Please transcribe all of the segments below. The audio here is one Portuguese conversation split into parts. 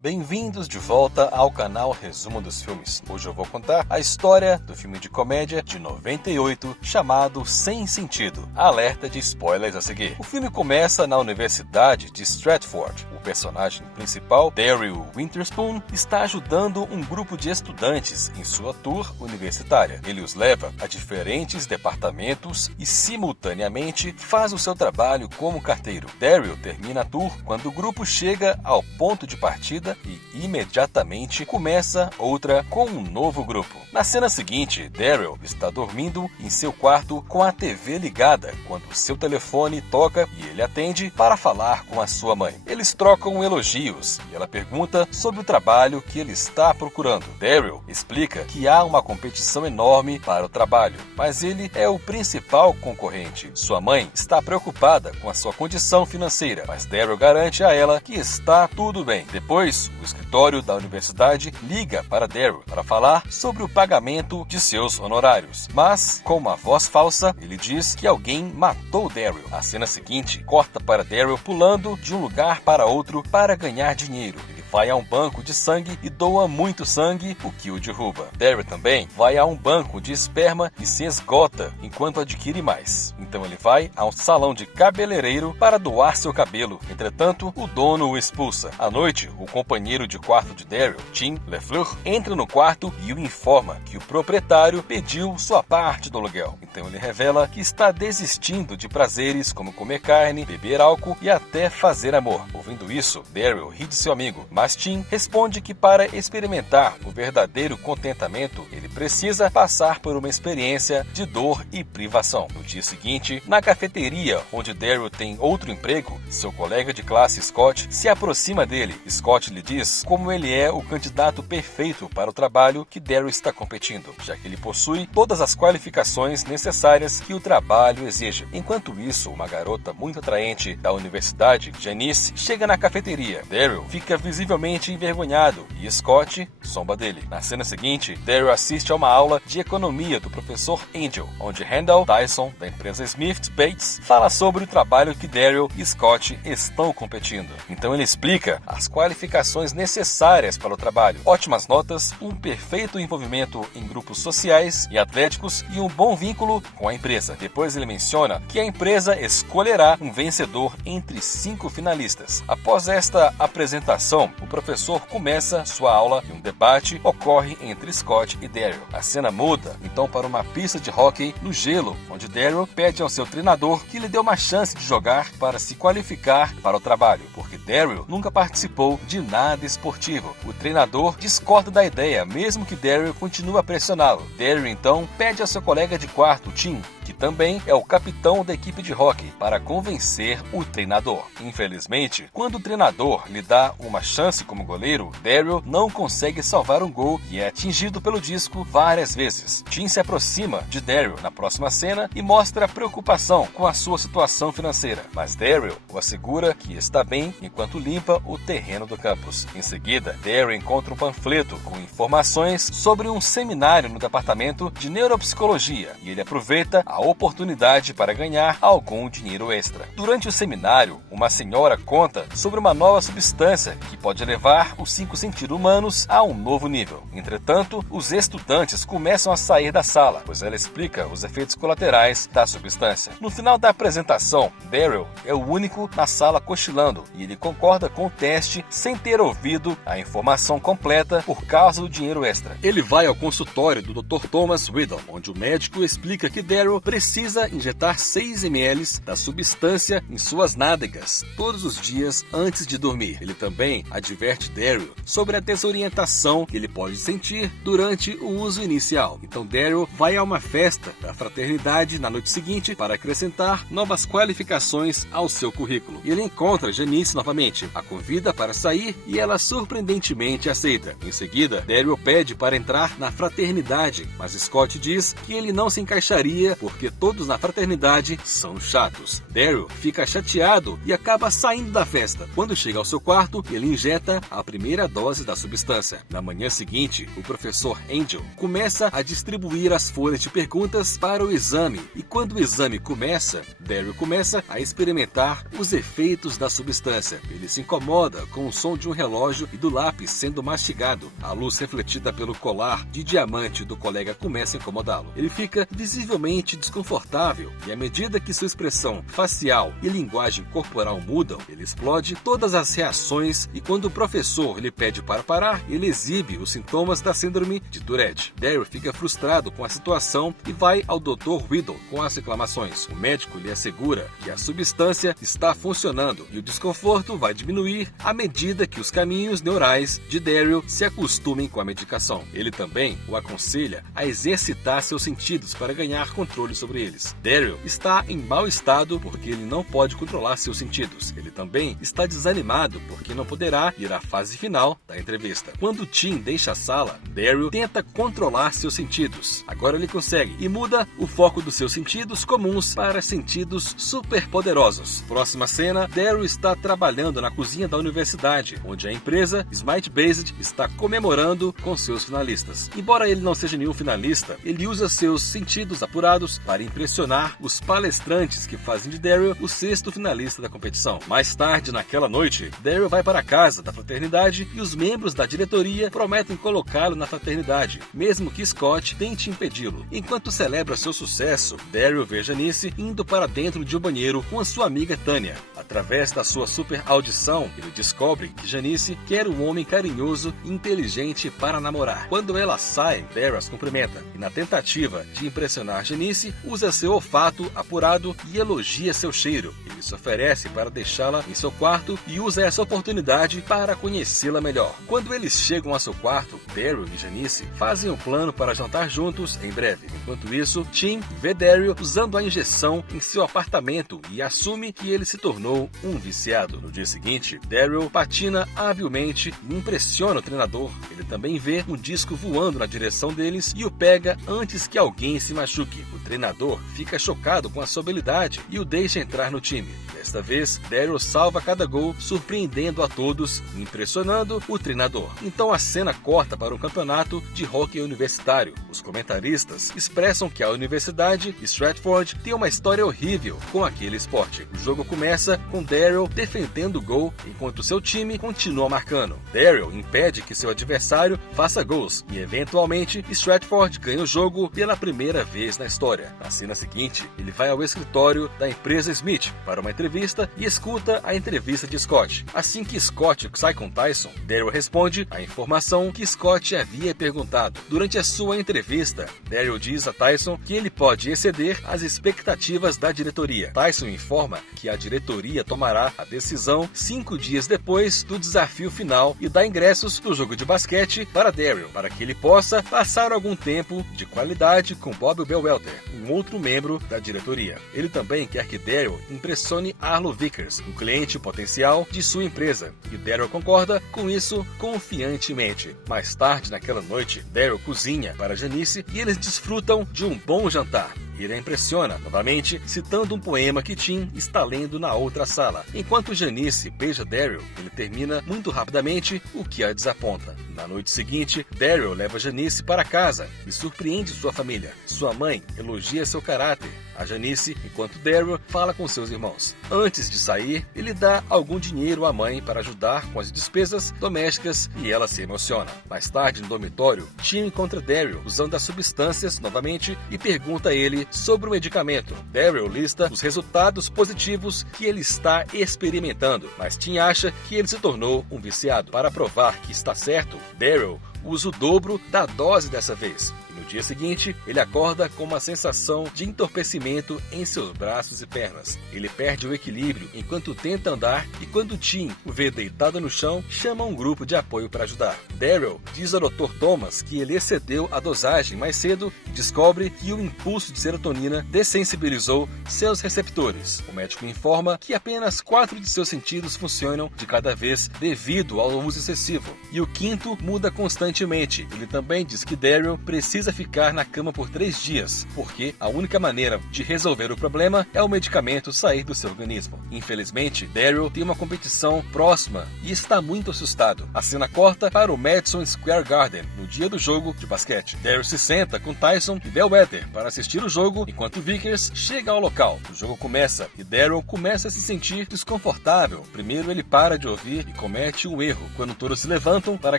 Bem-vindos de volta ao canal Resumo dos Filmes. Hoje eu vou contar a história do filme de comédia de 98 chamado Sem Sentido. Alerta de spoilers a seguir. O filme começa na Universidade de Stratford. O personagem principal, Daryl Witherspoon, está ajudando um grupo de estudantes em sua tour universitária. Ele os leva a diferentes departamentos e, simultaneamente, faz o seu trabalho como carteiro. Daryl termina a tour quando o grupo chega ao ponto de partida e imediatamente começa outra com um novo grupo. Na cena seguinte, Daryl está dormindo em seu quarto com a TV ligada quando seu telefone toca e ele atende para falar com a sua mãe. Eles trocam elogios e ela pergunta sobre o trabalho que ele está procurando. Daryl explica que há uma competição enorme para o trabalho, mas ele é o principal concorrente. Sua mãe está preocupada com a sua condição financeira, mas Daryl garante a ela que está tudo bem. Depois, o escritório da universidade liga para Daryl para falar sobre o pagamento de seus honorários. Mas, com uma voz falsa, ele diz que alguém matou Daryl. A cena seguinte corta para Daryl pulando de um lugar para outro para ganhar dinheiro. Ele vai a um banco de sangue e doa muito sangue, o que o derruba. Daryl também vai a um banco de esperma e se esgota enquanto adquire mais. Então ele vai a um salão de cabeleireiro para doar seu cabelo. Entretanto, o dono o expulsa. À noite, o companheiro de quarto de Daryl, Tim LeFleur, entra no quarto e o informa que o proprietário pediu sua parte do aluguel. Então ele revela que está desistindo de prazeres como comer carne, beber álcool e até fazer amor. Ouvindo isso, Daryl ri de seu amigo, mas Tim responde que para experimentar o verdadeiro contentamento, ele precisa passar por uma experiência de dor e privação. No dia seguinte, na cafeteria onde Daryl tem outro emprego, seu colega de classe Scott se aproxima dele. Scott lhe diz como ele é o candidato perfeito para o trabalho que Daryl está competindo, já que ele possui todas as qualificações necessárias que o trabalho exige. Enquanto isso, uma garota muito atraente da universidade, Janice, chega na cafeteria. Daryl fica visivelmente envergonhado e Scott zomba dele. Na cena seguinte, Daryl assiste a uma aula de economia do professor Angel, onde Randall Dyson, da empresa Smith Bates, fala sobre o trabalho que Daryl e Scott estão competindo. Então ele explica as qualificações necessárias para o trabalho, ótimas notas, um perfeito envolvimento em grupos sociais e atléticos e um bom vínculo com a empresa. Depois ele menciona que a empresa escolherá um vencedor entre 5 finalistas. Após esta apresentação, o professor começa sua aula e um debate ocorre entre Scott e Daryl. A cena muda então para uma pista de hóquei no gelo, onde Daryl pede ao seu treinador que lhe dê uma chance de jogar para se qualificar para o trabalho, porque Daryl nunca participou de nada esportivo. O treinador discorda da ideia, mesmo que Daryl continue a pressioná-lo. Daryl então pede ao seu colega de quarto, Tim, que também é o capitão da equipe de hóquei, para convencer o treinador. Infelizmente, quando o treinador lhe dá uma chance como goleiro, Daryl não consegue salvar um gol e é atingido pelo disco várias vezes. Tim se aproxima de Daryl na próxima cena e mostra preocupação com a sua situação financeira, mas Daryl o assegura que está bem enquanto limpa o terreno do campus. Em seguida, Daryl encontra um panfleto com informações sobre um seminário no departamento de neuropsicologia e ele aproveita a oportunidade para ganhar algum dinheiro extra. Durante o seminário, uma senhora conta sobre uma nova substância que pode levar os 5 sentidos humanos a um novo nível. Entretanto, os estudantes começam a sair da sala, pois ela explica os efeitos colaterais da substância. No final da apresentação, Daryl é o único na sala cochilando e ele concorda com o teste sem ter ouvido a informação completa por causa do dinheiro extra. Ele vai ao consultório do Dr. Thomas Riddle, onde o médico explica que Daryl precisa injetar 6 ml da substância em suas nádegas todos os dias antes de dormir. Ele também adverte Daryl sobre a desorientação que ele pode sentir durante o uso inicial. Então Daryl vai a uma festa da fraternidade na noite seguinte para acrescentar novas qualificações ao seu currículo. Ele encontra Janice novamente, a convida para sair e ela surpreendentemente aceita. Em seguida, Daryl pede para entrar na fraternidade, mas Scott diz que ele não se encaixaria porque todos na fraternidade são chatos. Daryl fica chateado e acaba saindo da festa. Quando chega ao seu quarto, ele ingesta injeta a primeira dose da substância. Na manhã seguinte, o professor Angel começa a distribuir as folhas de perguntas para o exame, e quando o exame começa, Daryl começa a experimentar os efeitos da substância. Ele se incomoda com o som de um relógio e do lápis sendo mastigado. A luz refletida pelo colar de diamante do colega começa a incomodá-lo. Ele fica visivelmente desconfortável, e à medida que sua expressão facial e linguagem corporal mudam, ele explode todas as reações, e quando o professor lhe pede para parar, ele exibe os sintomas da síndrome de Tourette. Daryl fica frustrado com a situação e vai ao Dr. Riddle com as reclamações. O médico lhe assegura que a substância está funcionando e o desconforto vai diminuir à medida que os caminhos neurais de Daryl se acostumem com a medicação. Ele também o aconselha a exercitar seus sentidos para ganhar controle sobre eles. Daryl está em mau estado porque ele não pode controlar seus sentidos. Ele também está desanimado porque não poderá ir à fase final da entrevista. Quando Tim deixa a sala, Daryl tenta controlar seus sentidos. Agora ele consegue e muda o foco dos seus sentidos comuns para sentidos superpoderosos. Próxima cena, Daryl está trabalhando na cozinha da universidade, onde a empresa Smite Based está comemorando com seus finalistas. Embora ele não seja nenhum finalista, ele usa seus sentidos apurados para impressionar os palestrantes que fazem de Daryl o sexto finalista da competição. Mais tarde, naquela noite, Daryl vai para a casa da fraternidade e os membros da diretoria prometem colocá-lo na fraternidade, mesmo que Scott tente impedi-lo. Enquanto celebra seu sucesso, Daryl vê Janice indo para dentro de um banheiro com a sua amiga Tanya. Através da sua super audição, ele descobre que Janice quer um homem carinhoso e inteligente para namorar. Quando ela sai, Daryl as cumprimenta e, na tentativa de impressionar Janice, usa seu olfato apurado e elogia seu cheiro. Ele se oferece para deixá-la em seu quarto e usa essa oportunidade para conhecê-la melhor. Quando eles chegam a seu quarto, Daryl e Janice fazem um plano para jantar juntos em breve. Enquanto isso, Tim vê Daryl usando a injeção em seu apartamento e assume que ele se tornou um viciado. No dia seguinte, Daryl patina habilmente e impressiona o treinador. Ele também vê um disco voando na direção deles e o pega antes que alguém se machuque. O treinador fica chocado com a sua habilidade e o deixa entrar no time. Desta vez, Daryl salva cada gol, surpreendendo a todos e impressionando o treinador. Então a cena corta para um campeonato de hóquei universitário. Os comentaristas expressam que a Universidade Stratford tem uma história horrível com aquele esporte. O jogo começa com Daryl defendendo o gol, enquanto seu time continua marcando. Daryl impede que seu adversário faça gols e, eventualmente, Stratford ganha o jogo pela primeira vez na história. Na cena seguinte, ele vai ao escritório da empresa Smith para uma entrevista e escuta a entrevista de Scott. Assim que Scott sai com Tyson, Daryl responde a informação que Scott havia perguntado. Durante a sua entrevista, Daryl diz a Tyson que ele pode exceder as expectativas da diretoria. Tyson informa que a diretoria tomará a decisão 5 dias depois do desafio final e dá ingressos do jogo de basquete para Daryl, para que ele possa passar algum tempo de qualidade com Bob Bellwether, um outro membro da diretoria. Ele também quer que Daryl impressione Arlo Vickers, um cliente potencial de sua empresa, e Daryl concorda com isso confiantemente. Mais tarde naquela noite, Daryl cozinha para Janice e eles desfrutam de um bom jantar. Ele a impressiona, novamente, citando um poema que Tim está lendo na outra sala. Enquanto Janice beija Daryl, ele termina muito rapidamente, o que a desaponta. Na noite seguinte, Daryl leva Janice para casa e surpreende sua família. Sua mãe elogia seu caráter a Janice, enquanto Daryl fala com seus irmãos. Antes de sair, ele dá algum dinheiro à mãe para ajudar com as despesas domésticas e ela se emociona. Mais tarde, no dormitório, Tim encontra Daryl usando as substâncias novamente e pergunta a ele sobre o medicamento. Daryl lista os resultados positivos que ele está experimentando, mas Tim acha que ele se tornou um viciado. Para provar que está certo, Daryl usa o dobro da dose dessa vez. No dia seguinte, ele acorda com uma sensação de entorpecimento em seus braços e pernas. Ele perde o equilíbrio enquanto tenta andar e quando Tim o vê deitado no chão, chama um grupo de apoio para ajudar. Daryl diz ao Dr. Thomas que ele excedeu a dosagem mais cedo e descobre que o impulso de serotonina dessensibilizou seus receptores. O médico informa que apenas 4 de seus sentidos funcionam de cada vez devido ao uso excessivo e o quinto muda constantemente. Ele também diz que Daryl precisa precisa ficar na cama por 3 dias, porque a única maneira de resolver o problema é o medicamento sair do seu organismo. Infelizmente, Daryl tem uma competição próxima e está muito assustado. A cena corta para o Madison Square Garden, no dia do jogo de basquete. Daryl se senta com Tyson e Bellwether para assistir o jogo, enquanto Vickers chega ao local. O jogo começa e Daryl começa a se sentir desconfortável. Primeiro ele para de ouvir e comete um erro, quando todos se levantam para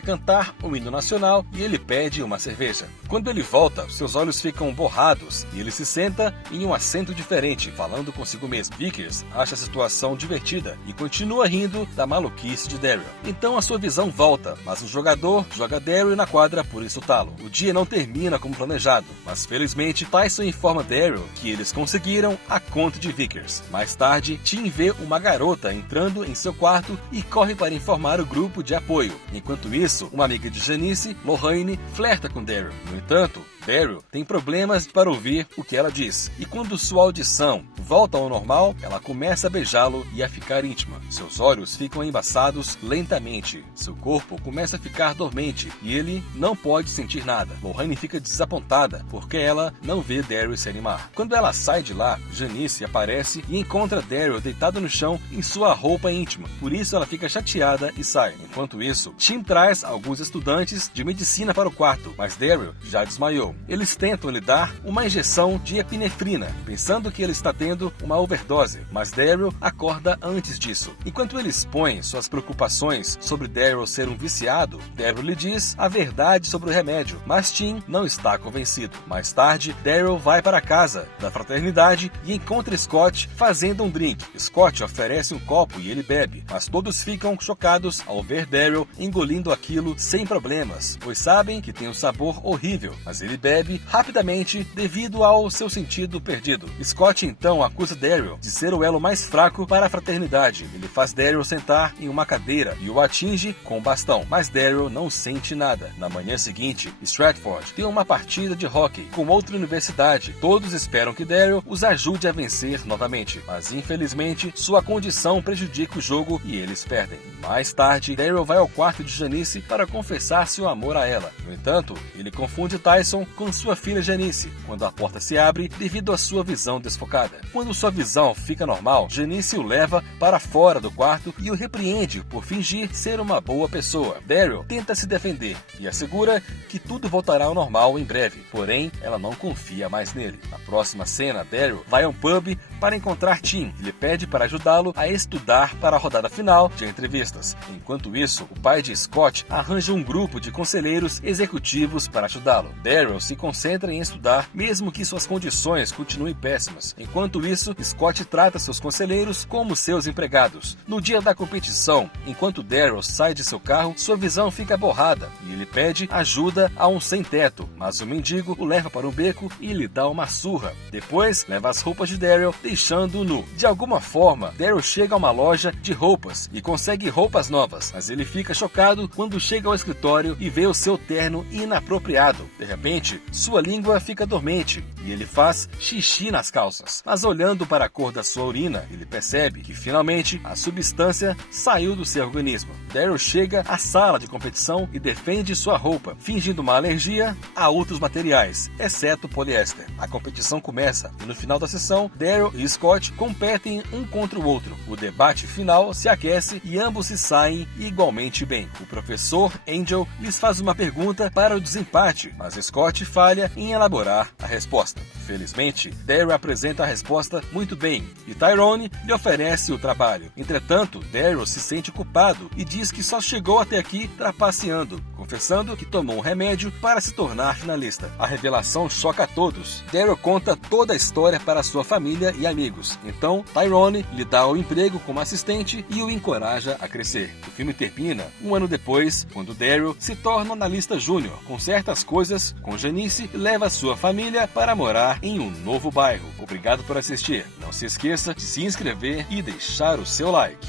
cantar o hino nacional e ele pede uma cerveja. Quando ele volta, seus olhos ficam borrados e ele se senta em um assento diferente, falando consigo mesmo. Vickers acha a situação divertida e continua rindo da maluquice de Daryl. Então a sua visão volta, mas o jogador joga Daryl na quadra por insultá-lo. O dia não termina como planejado, mas felizmente Tyson informa Daryl que eles conseguiram a conta de Vickers. Mais tarde, Tim vê uma garota entrando em seu quarto e corre para informar o grupo de apoio. Enquanto isso, uma amiga de Janice, Lorraine, flerta com Daryl. No entanto, Daryl tem problemas para ouvir o que ela diz, e quando sua audição volta ao normal, ela começa a beijá-lo e a ficar íntima. Seus olhos ficam embaçados lentamente, seu corpo começa a ficar dormente e ele não pode sentir nada. Lorraine fica desapontada porque ela não vê Daryl se animar. Quando ela sai de lá, Janice aparece e encontra Daryl deitado no chão em sua roupa íntima, por isso ela fica chateada e sai. Enquanto isso, Tim traz alguns estudantes de medicina para o quarto, mas Daryl já desmaiou. Eles tentam lhe dar uma injeção de epinefrina, pensando que ele está tendo uma overdose, mas Daryl acorda antes disso. Enquanto ele expõe suas preocupações sobre Daryl ser um viciado, Daryl lhe diz a verdade sobre o remédio, mas Tim não está convencido. Mais tarde, Daryl vai para a casa da fraternidade e encontra Scott fazendo um drink. Scott oferece um copo e ele bebe, mas todos ficam chocados ao ver Daryl engolindo aquilo sem problemas, pois sabem que tem um sabor horrível, mas ele bebe rapidamente devido ao seu sentido perdido. Scott então acusa Daryl de ser o elo mais fraco para a fraternidade. Ele faz Daryl sentar em uma cadeira e o atinge com um bastão, mas Daryl não sente nada. Na manhã seguinte, Stratford tem uma partida de hóquei com outra universidade. Todos esperam que Daryl os ajude a vencer novamente, mas infelizmente sua condição prejudica o jogo e eles perdem. Mais tarde, Daryl vai ao quarto de Janice para confessar seu amor a ela. No entanto, ele confunde Tyson com sua filha Janice, quando a porta se abre devido à sua visão desfocada. Quando sua visão fica normal, Janice o leva para fora do quarto e o repreende por fingir ser uma boa pessoa. Daryl tenta se defender e assegura que tudo voltará ao normal em breve, porém ela não confia mais nele. Na próxima cena, Daryl vai a um pub para encontrar Tim. Ele pede para ajudá-lo a estudar para a rodada final de entrevistas. Enquanto isso, o pai de Scott arranja um grupo de conselheiros executivos para ajudá-lo. Daryl se concentra em estudar, mesmo que suas condições continuem péssimas. Enquanto isso, Scott trata seus conselheiros como seus empregados. No dia da competição, enquanto Daryl sai de seu carro, sua visão fica borrada e ele pede ajuda a um sem-teto, mas o mendigo o leva para um beco e lhe dá uma surra. Depois, leva as roupas de Daryl, deixando-o nu. De alguma forma, Daryl chega a uma loja de roupas e consegue roupas novas, mas ele fica chocado quando chega ao escritório e vê o seu terno inapropriado. De repente, sua língua fica dormente e ele faz xixi nas calças. Mas olhando para a cor da sua urina, ele percebe que finalmente a substância saiu do seu organismo. Daryl chega à sala de competição e defende sua roupa, fingindo uma alergia a outros materiais, exceto poliéster. A competição começa e no final da sessão, Daryl e Scott competem um contra o outro. O debate final se aquece e ambos se saem igualmente bem. O professor Angel lhes faz uma pergunta para o desempate, mas Scott falha em elaborar a resposta. Felizmente, Daryl apresenta a resposta muito bem e Tyrone lhe oferece o trabalho. Entretanto, Daryl se sente culpado e diz que só chegou até aqui trapaceando, confessando que tomou um remédio para se tornar finalista. A revelação choca a todos. Daryl conta toda a história para sua família e amigos. Então, Tyrone lhe dá o emprego como assistente e o encoraja a crescer. O filme termina um ano depois, quando Daryl se torna analista júnior, conserta as coisas com Janice e leva sua família para morar em um novo bairro. Obrigado por assistir. Não se esqueça de se inscrever e deixar o seu like.